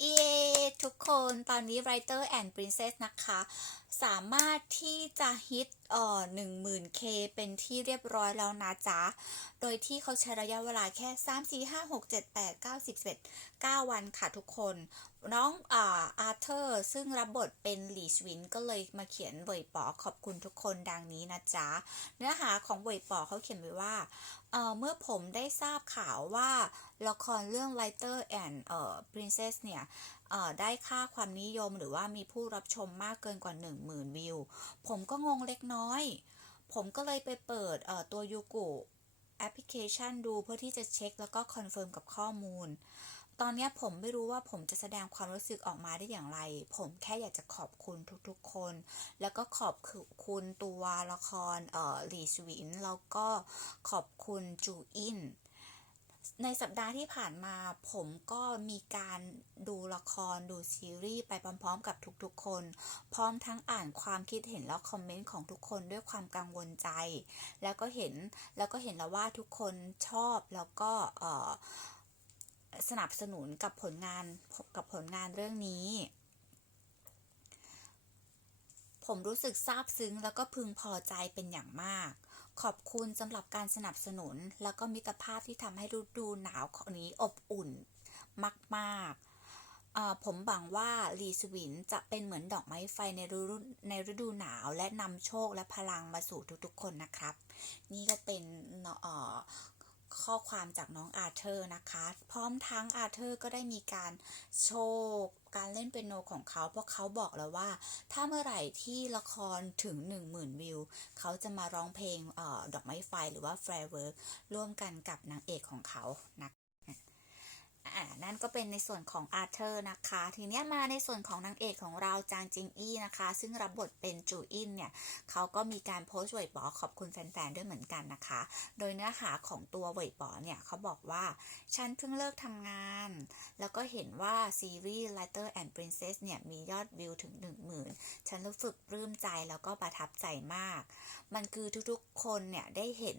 เย้ทุกคนตอนนี้ Writer and Princess นะคะ สามารถที่จะฮิตเอ่อ 10,000K เป็นที่เรียบร้อยแล้วนะจ๊ะ โดยที่เขาใช้ระยะเวลาแค่ 3 4 5 6 7 8 9 10 11 9 วันค่ะทุกคน น้องอ่าอ เธอร์ ซึ่งรับบทเป็นหลีชวินก็เลยมาเขียนเวยป๋อขอบคุณทุกคนดังนี้นะจ๊ะ เนื้อหาของเวยป๋อเขาเขียนไว้ว่าเเมื่อผมได้ทราบข่าวว่าละครเรื่อง Writer and เอ่อ Princess เนี่ยได้ค่าความนิยมหรือว่ามีผู้รับชมมากเกินกว่า 10,000 วิว ผมก็งงเล็กน้อย ผมก็เลยไปเปิดตัวยูกุ แอปพลิเคชันดูเพื่อที่จะเช็คแล้วก็คอนเฟิร์มกับข้อมูล ตอนนี้ผมไม่รู้ว่าผมจะแสดงความรู้สึกออกมาได้อย่างไร ผมแค่อยากจะขอบคุณทุกๆคน แล้วก็ขอบคุณตัวละครเอ่อหลีสวิน แล้วก็ขอบคุณจูอิน ในสัปดาห์ที่ผ่านมาผมก็มีการดูละครดูซีรีส์ไปพร้อมๆ กับทุกๆคน พร้อมทั้งอ่านความคิดเห็นและคอมเมนต์ของทุกคนด้วยความกังวลใจ แล้วก็เห็นแล้วก็เห็นแล้วว่าทุกคนชอบแล้วก็สนับสนุนกับผลงานกับผลงานเรื่องนี้ ผมรู้สึกซาบซึ้งแล้วก็พึงพอใจเป็นอย่างมาก ขอบคุณสำหรับการสนับสนุน แล้วก็มิตรภาพที่ทำให้ฤดูหนาวของนี้อบอุ่นมากๆ ผมบังว่าลีสวินจะเป็นเหมือนดอกไม้ไฟในฤดูในฤดูหนาวและนำโชคและพลังมาสู่ทุกๆคนนะครับ นี่ก็เป็นเอ่อ ข้อความจากน้องอาเธอร์นะคะ พร้อมทั้งอาเธอร์ก็ได้มีการโชว์การเล่นเปียโนของเขา เพราะเขาบอกแล้วว่า ถ้าเมื่อไหร่ที่ละครถึง 10,000 วิว เขาจะมาร้องเพลงออดอกไม้ไฟหรือว่า Firework ร่วมกันกับนางเอกของเขานะอ่า นั่นก็เป็นในส่วนของอาร์เธอร์นะคะ ทีนี้มาในส่วนของนางเอกของเราจางจิงอี้นะคะ ซึ่งรับบทเป็นจูอินเนี่ยเขาก็มีการโพสต์เวยป๋อขอบคุณแฟนๆด้วยเหมือนกันนะคะ โดยเนื้อหาของตัวเวยป๋อเนี่ยเขาบอกว่า ฉันเพิ่งเลิกทำงาน แล้วก็เห็นว่าซีรีส์ Lighter and Princess เนี่ยมียอดวิวถึง 10,000 ฉันรู้สึกปลื้มใจแล้วก็ประทับใจมาก มันคือทุกๆคนเนี่ยได้เห็น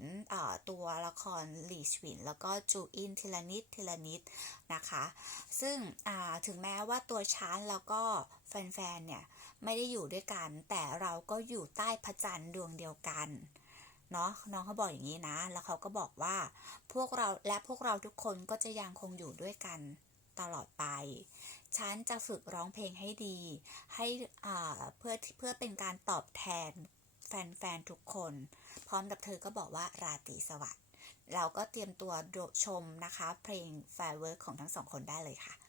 ตัวละครหลีชวิน แล้วก็จูอินทีละนิดทีละนิดนะคะซึ่งถึงแม้ว่าตัวฉันแล้วก็แฟนๆเนี่ยไม่ได้อยู่ด้วยกัน แต่เราก็อยู่ใต้พระจันทร์ดวงเดียวกันเนาะน้องเขาบอกอย่างนี้นะ แล้วเขาก็บอกว่าพวกเราและพวกเราทุกคนก็จะยังคงอยู่ด้วยกันตลอดไป ฉันจะฝึกร้องเพลงให้ดี ให้เพื่อเพื่อเป็นการตอบแทนแฟนๆทุกคน พร้อมกับเธอก็บอกว่าราตรีสวัสดิ์ เราก็เตรียมตัวชมนะคะ เพลง Firework ของทั้งสองคนได้เลยค่ะ